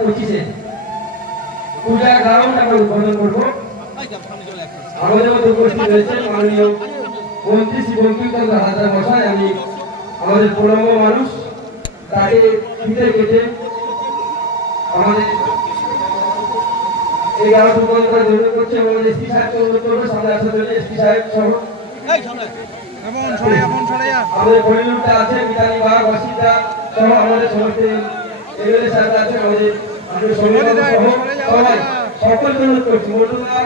পঁচিশে পূজা গ্রাউন্ড আমরা উদ্বোধন করব। আমাদের মধ্যে উপস্থিত রয়েছে মাননীয় মন্ত্রী শ্রী বঙ্কিমচন্দ্র হাজার মশাই আমি আমাদের প্রলম্ব মানুষ তাকে ফিতে কেটে আমাদের এই গ্রাউন্ড উদ্বোধন করার জন্য করছে এবং আমাদের এসপি সাহেবকে অনুরোধ করব সামনে আসার জন্য এসপি সাহেব সহ। আমাদের পরিলুটটা আছে মিতালি বাগ অসিতা সহ আমাদের সমস্ত এমএলএ সাহেব আছে আমাদের আমাদের সবাই সকলকে অনুরোধ করছি। মন্ডলা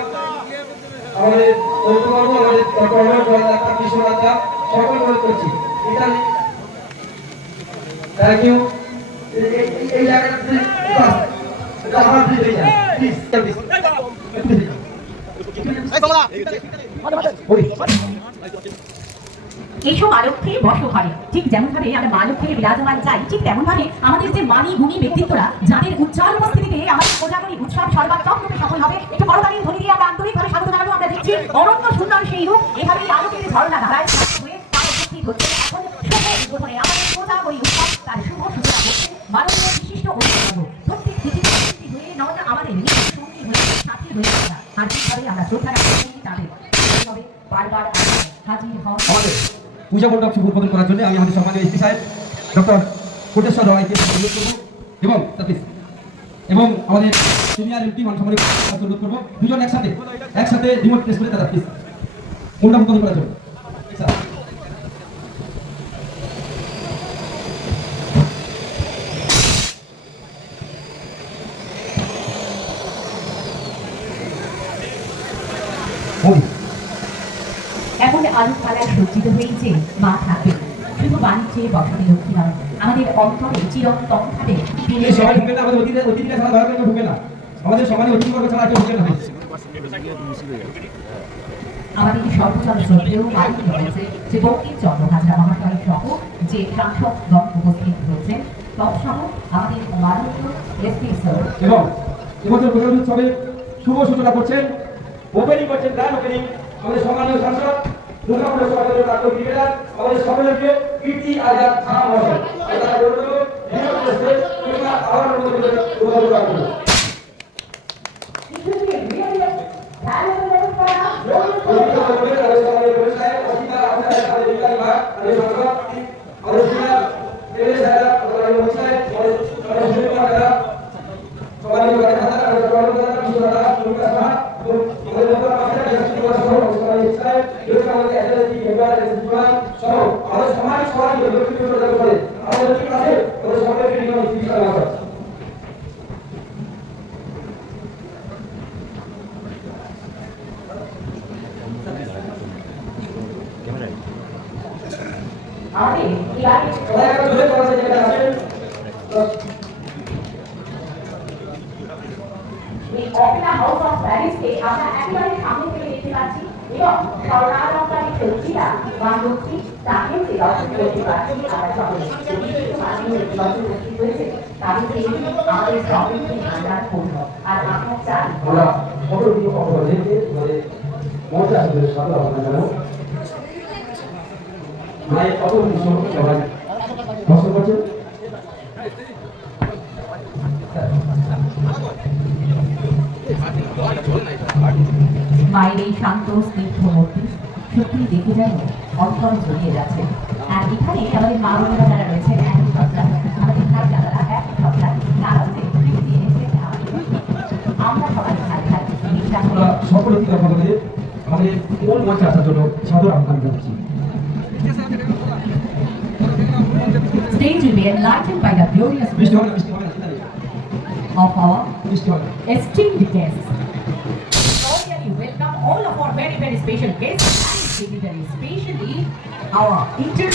আমাদের কৌতুকবাবু আমাদের কর্মর জনদাতা বিশ্বনাথা সকল অনুরোধ করছি। মিতালি থ্যাংক ইউ এই জায়গাটাতে এটা আমার দিয়ে দিয়ে যান প্লিজ এইসব আলোকে বসবারে ঠিক যেমন ভাবে আমরা মালক থেকে বিরাজমান চাই, ঠিক তেমন ভাবে আমাদের যে মানি গুণী ব্যক্তিত্বরা, যাদের উজ্জ্বল উপস্থিতিতে আমাদের কোজাগরী উৎসব সর্বাত্মক রূপে সফল হবে, একটু করতালি ধ্বনি দিয়ে আমরা আন্তরিকভাবে স্বাগত জানাব। আমরা দেখছি অনন্য সুন্দর সেই রূপ, এভাবেই আলোকের ঝর্ণা ধারায় আমাদের উৎসব বিশিষ্ট আমাদের সঙ্গী হয়ে হয়ে আমরা। শ্রদ্ধা পূজা মণ্ডপ শুভ উদ্বোধন করার জন্য আমি আমাদের সম্মানীয় এসপি সাহেব, ডক্টর কোটেশ্বর রায়কে অনুরোধ করব এবং এবং আমাদের সিনিয়র এমপি মান সামরিক কাছে অনুরোধ করব। দুজন একসাথে একসাথে রিমোট প্রেস করে তারা প্লিজ মণ্ডপ উদ্বোধন করার জন্য। স্যার। এখন সজ্জিত হয়েছে মা ঠাকুর শুধু বাণিজ্যে লক্ষ্মী নয় আমাদের অন্তরে চিরন্তন ভাবে সবাই ঢুকে না আমাদের অতিথি অতিথিরা ছাড়া দরকার কেউ ঢুকে না। আমাদের সমানে অতিথি ছাড়া কেউ ঢুকে না। আমাদের সর্বজন শ্রদ্ধেয় মালিক রয়েছে যে বঙ্কিমচন্দ্র হাজরা মহাশয় সহ যে সাংসদগণ উপস্থিত রয়েছেন তৎসহ আমাদের মাননীয় এসপি স্যার। এবং এবছর পুজো উৎসবের শুভ সূচনা করছেন ওপেনিং করছেন গ্র্যান্ড ওপেনিং আমাদের সম্মানীয় সাংসদ। দুর্গাপুরের সভাপতি ডাক্তার ক্রিকেটার আমাদের সকলকে কীর্তি আজাদ খান তারা বলল ভিডিও প্রেসে কিংবা আবার অন্য কোনো উদ্বোধন করা হলো। অভিজ্ঞতা বলবেন, আমাদের সম্মানীয় কবি সাহেব, অসিতা, আপনারা আমাদের বিজ্ঞানী ভাগ, আমাদের সংসদ, আমাদের সিনিয়র এমএলএ সাহেবরা, আমাদের মন্ত্রী সাহেব, আমাদের আমাদের সুনীল কুমার দাদা, সম্মানীয় গাড়ি খাতা, আমাদের সভাপতি দাদা, বিশ্ব দাদা, সুমিতা সাহা, এবং আমাদের লোকাল মাস্টার, এসপি কুমার সহ, আমাদের সম্মানীয় সাহেব, এবং আমাদের এসএসজি, মেম্বার, এসএসজি বিভাগ সহ, আমাদের সমাজ সবাই লক্ষ্মী পুজো উদযাপন করে। আমাদের ঠিক আছে, আমাদের সকলকে নিয়ে আমি চিকিৎসা লাভ করি। আমাদের এবারে সবাই এই অপেরা হাউস অফ প্যারিসকে আমরা একেবারে সামনে থেকে দেখতে পাচ্ছি এবং স্বর্ণালঙ্কারী শিল্পীরা বান্ধবী তাকে যে দর্শন করতে পারছি আমরা সকলে হয়েছে। তাদের আমাদের সমৃদ্ধি ভান্ডার পূর্ণ আর আমরা চাই আমরা অপরাধীকে মানে মজা আসবে সাথে আপনার মায়ের কত কিছু সবাই কষ্ট করছে মায়ের এই শান্ত স্নিগ্ধ মূর্তি। সত্যি দেখে যেন অন্তর জড়িয়ে যাচ্ছে আর এখানে আমাদের মা বোনেরা যারা রয়েছেন এক সপ্তাহ আমাদের ভাই দাদারা এক সপ্তাহ তারা যে তৃপ্তি এনেছে আমরা সবাই খাই খাই বিশ্বাস আমরা করি সকল অধিকার আমাদের কোন মঞ্চে আসার জন্য সাদর আহ্বান জানাচ্ছি। Stage will be enlightened by the glorious বৃষ্টি vision হবে না বৃষ্টি হবে না চিন্তা নেই। of our বৃষ্টি হবে না। esteemed guests. Cordially welcome all of our very, very special guests very our internationally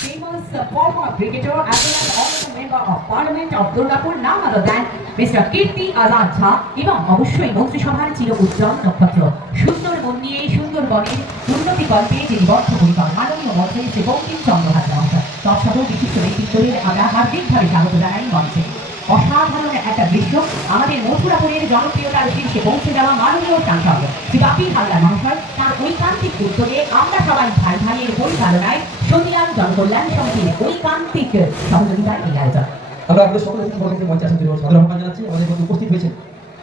famous uh, former cricketer as well as honorable member of Parliament of Durgapur, none other than Mr. Kirti Azad Jha এবং অবশ্যই মন্ত্রিসভার চির উজ্জ্বল নক্ষত্র সুন্দরবন নিয়ে সুন্দরবনের উন্নতি কল্পে যিনি বদ্ধপরিকর মাননীয় মন্ত্রী শ্রী বঙ্কিমচন্দ্র হাজরা তৎসহ বিশিষ্ট ব্যক্তিত্বদের আমরা হার্দিকভাবে স্বাগত জানাই মঞ্চে অসাধারণ একটা দৃশ্য। আমাদের মথুরাপুরের জনপ্রিয়তার শীর্ষে পৌঁছে যাওয়া মাননীয় সাংসদ শ্রী বাপি হালদার মহাশয় তার ঐকান্তিক উদ্যোগে আমরা সবাই ভাই ভাইয়ের পরিচালনায় সন্ধিয়ান জনকল্যাণ সমিতির ঐকান্তিক সহযোগিতায় এই আয়োজন। আমরা আমাদের সকল অতিথি বর্গকে মঞ্চে আসার জন্য সাদর আহ্বান জানাচ্ছি। আমাদের মধ্যে উপস্থিত হয়েছেন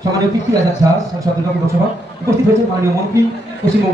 সম্মানীয় কীর্তি রাজা উপস্থিত হয়েছেন মাননীয় মন্ত্রী, পশ্চিমবঙ্গ